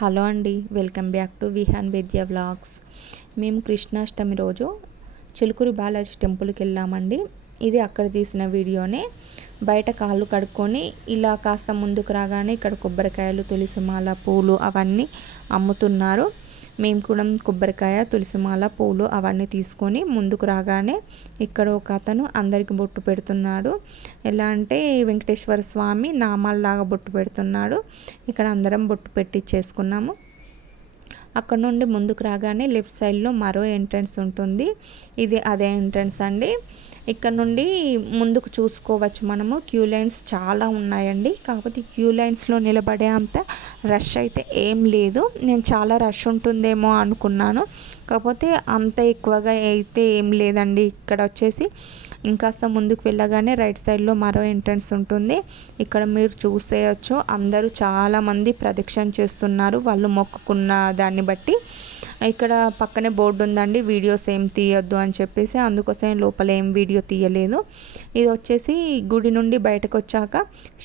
Hello అండి, welcome back to Vihaan విద్యా vlogs. మేము కృష్ణాష్టమి రోజు చిలుకూరి బాలాజీ టెంపుల్కి వెళ్ళామండి. ఇది అక్కడ తీసిన వీడియోనే. బయట కాళ్ళు కడుక్కొని ఇలా కాస్త ముందుకు రాగానే ఇక్కడ కొబ్బరికాయలు, తులసిమాల, పూలు అవన్నీ అమ్ముతున్నారు. మేము కూడా కొబ్బరికాయ, తులసిమాల, పూలు అవన్నీ తీసుకొని ముందుకు రాగానే ఇక్కడ ఒక అతను అందరికి బొట్టు పెడుతున్నాడు. ఎలా అంటే వెంకటేశ్వర స్వామి నామాల్లాగా బొట్టు పెడుతున్నాడు. ఇక్కడ అందరం బొట్టు పెట్టించేసుకున్నాము. అక్కడ నుండి ముందుకు రాగానే లెఫ్ట్ సైడ్లో మరో ఎంట్రన్స్ ఉంటుంది. ఇది అదే ఎంట్రన్స్ అండి. ఇక్కడ నుండి ముందుకు చూసుకోవచ్చు మనము. క్యూ లైన్స్ చాలా ఉన్నాయండి. కాకపోతే క్యూ లైన్స్లో నిలబడే అంత రష్ అయితే ఏం లేదు. నేను చాలా రష్ ఉంటుందేమో అనుకున్నాను, కాకపోతే అంత ఎక్కువగా అయితే ఏం లేదండి. ఇక్కడ వచ్చేసి ఇంకాస్త ముందుకు వెళ్ళగానే రైట్ సైడ్లో మరో ఎంట్రన్స్ ఉంటుంది. ఇక్కడ మీరు చూసేయచ్చు, అందరూ చాలామంది ప్రదక్షిణ చేస్తున్నారు వాళ్ళు మొక్కుకున్న దాన్ని బట్టి. ఇక్కడ పక్కనే బోర్డు ఉందండి, వీడియోస్ ఏం తీయొద్దు అని చెప్పేసి, అందుకోసం లోపల ఏం వీడియో తీయలేదు. ఇది వచ్చేసి గుడి నుండి బయటకు వచ్చాక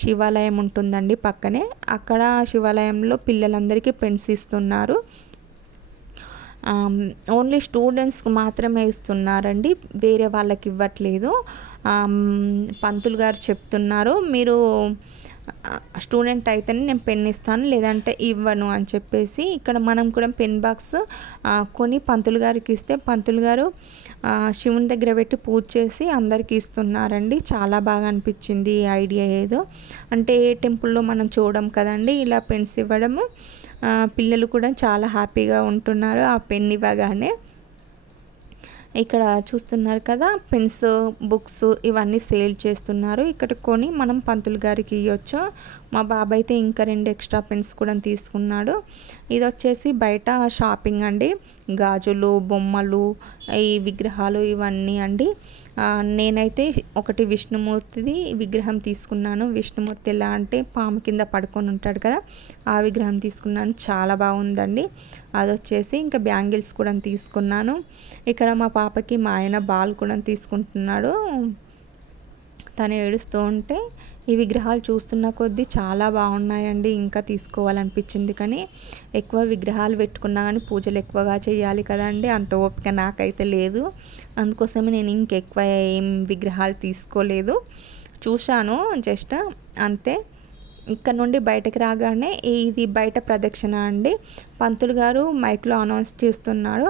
శివాలయం ఉంటుందండి పక్కనే. అక్కడ శివాలయంలో పిల్లలందరికీ పెన్స్ ఇస్తున్నారు. ఓన్లీ స్టూడెంట్స్కి మాత్రమే ఇస్తున్నారండి, వేరే వాళ్ళకి ఇవ్వట్లేదు. పంతులు గారు చెప్తున్నారు, మీరు స్టూడెంట్ అయితేనే నేను పెన్ ఇస్తాను, లేదంటే ఇవ్వను అని చెప్పేసి. ఇక్కడ మనం కూడా పెన్ బాక్స్ కొని పంతులు గారికి ఇస్తే పంతులు గారు శివుని దగ్గర పెట్టి పూజ చేసి అందరికీ ఇస్తున్నారండి. చాలా బాగా అనిపించింది ఈ ఐడియా. ఏదో అంటే ఏ టెంపుల్లో మనం చూడం కదండి ఇలా పెన్స్ ఇవ్వడము. పిల్లలు కూడా చాలా హ్యాపీగా ఉంటున్నారు ఆ పెన్ ఇవ్వగానే. ఇక్కడ చూస్తున్నారు కదా, పెన్స్, బుక్స్ ఇవన్నీ సేల్ చేస్తున్నారు. ఇక్కడ కొని మనం పంతులు గారికి ఇవ్వచ్చు. మా బాబాయ్ అయితే ఇంకా 2 ఎక్స్ట్రా పెన్స్ కూడా తీసుకున్నాడు. ఇది వచ్చేసి బయట షాపింగ్ అండి. గాజులు, బొమ్మలు, ఈ విగ్రహాలు ఇవన్నీ అండి. నేనైతే ఒకటి విష్ణుమూర్తిది విగ్రహం తీసుకున్నాను. విష్ణుమూర్తి ఎలా అంటే పాము కింద పడుకొని ఉంటాడు కదా, ఆ విగ్రహం తీసుకున్నాను. చాలా బాగుందండి. అది వచ్చేసి ఇంకా బ్యాంగిల్స్ కూడా తీసుకున్నాను. ఇక్కడ మా పాపకి మా ఆయన బాల్ కూడా తీసుకుంటున్నాడు. తను ఏడుస్తూ ఉంటే ఈ విగ్రహాలు చూస్తున్న కొద్దీ చాలా బాగున్నాయండి. ఇంకా తీసుకోవాలనిపించింది, కానీ ఎక్కువ విగ్రహాలు పెట్టుకున్నా కానీ పూజలు ఎక్కువగా చేయాలి కదండి, అంత ఓపిక నాకైతే లేదు. అందుకోసమే నేను ఇంకెక్కువ ఏం విగ్రహాలు తీసుకోలేదు. చూశాను జస్ట్ అంతే. ఇక్కడ నుండి బయటకు రాగానే ఇది బయట ప్రదక్షిణ అండి. పంతులు గారు మైక్లో అనౌన్స్ చేస్తున్నాడు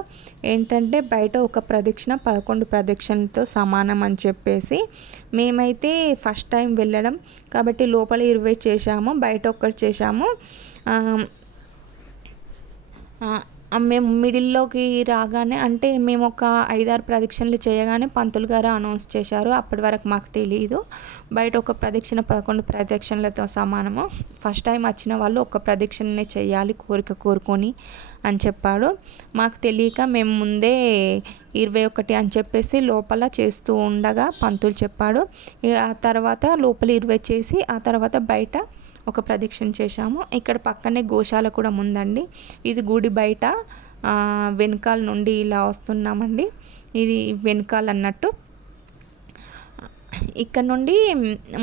ఏంటంటే బయట ఒక ప్రదక్షిణ 11 ప్రదక్షిణలతో సమానం అని చెప్పేసి. మేమైతే ఫస్ట్ టైం వెళ్ళడం కాబట్టి లోపల 20 చేశాము, బయట ఒక్కటి చేశాము. మేము మిడిల్లోకి రాగానే అంటే మేము ఒక 5-6 ప్రదక్షిణలు చేయగానే పంతులు గారు అనౌన్స్ చేశారు. అప్పటి వరకు మాకు తెలియదు. బయట ఒక ప్రదక్షిణ 11 ప్రదక్షిణలతో సమానము. ఫస్ట్ టైం వచ్చిన వాళ్ళు ఒక ప్రదక్షిణనే చేయాలి కోరిక కోరుకొని అని చెప్పాడు. మాకు తెలియక మేము ముందే 21 అని చెప్పేసి లోపల చేస్తూ ఉండగా పంతులు చెప్పాడు. ఆ తర్వాత లోపల 20 చేసి ఆ తర్వాత బయట ఒక ప్రదక్షిణ చేశాము. ఇక్కడ పక్కనే గోశాల కూడా ఉందండి. ఇది గుడి బయట వెనకాల నుండి ఇలా వస్తున్నామండి. ఇది వెనకాల అన్నట్టు. ఇక్కడ నుండి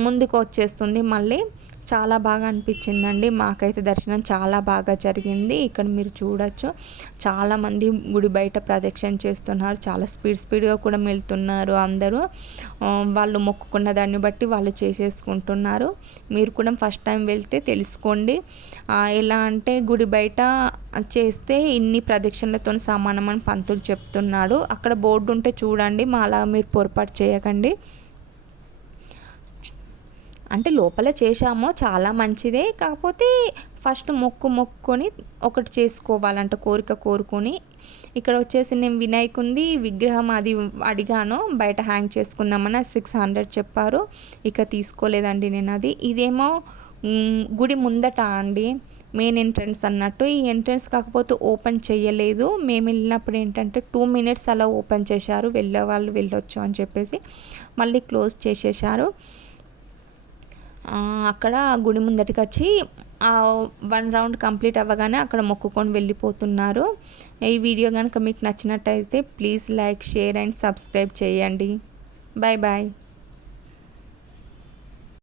ముందుకు వచ్చేస్తుంది మళ్ళీ. చాలా బాగా అనిపించిందండి. మాకైతే దర్శనం చాలా బాగా జరిగింది. ఇక్కడ మీరు చూడొచ్చు, చాలామంది గుడి బయట ప్రదక్షిణ చేస్తున్నారు. చాలా స్పీడ్గా కూడా వెళ్తున్నారు అందరూ. వాళ్ళు మొక్కుకున్న దాన్ని బట్టి వాళ్ళు చేసేసుకుంటున్నారు. మీరు కూడా ఫస్ట్ టైం వెళ్తే తెలుసుకోండి. ఎలా అంటే గుడి బయట చేస్తే ఇన్ని ప్రదక్షిణలతో సమానం అని పంతులు చెప్తున్నాడు. అక్కడ బోర్డు ఉంటే చూడండి, అలా మీరు పొరపాటు చేయకండి. అంటే లోపల చేశామో చాలా మంచిదే, కాకపోతే ఫస్ట్ మొక్కుకొని ఒకటి చేసుకోవాలంట, కోరిక కోరుకొని. ఇక్కడ వచ్చేసి నేను వినాయకుంది విగ్రహం అది అడిగాను, బయట హ్యాంగ్ చేసుకుందామని 600 చెప్పారు. ఇక తీసుకోలేదండి నేను అది. ఇదేమో గుడి ముందట అండి, మెయిన్ ఎంట్రన్స్ అన్నట్టు. ఈ ఎంట్రన్స్ కాకపోతే ఓపెన్ చేయలేదు. మేము వెళ్ళినప్పుడు ఏంటంటే 2 minutes అలా ఓపెన్ చేశారు, వెళ్ళే వాళ్ళు వెళ్ళొచ్చు అని చెప్పేసి. మళ్ళీ క్లోజ్ చేసేసారు. అక్కడ గుడి ముందటికి వచ్చి 1 రౌండ్ కంప్లీట్ అవ్వగానే అక్కడ మొక్కుకొని వెళ్ళిపోతున్నారు. ఈ వీడియో కనుక మీకు నచ్చినట్టయితే please like, share and subscribe చేయండి. Bye bye.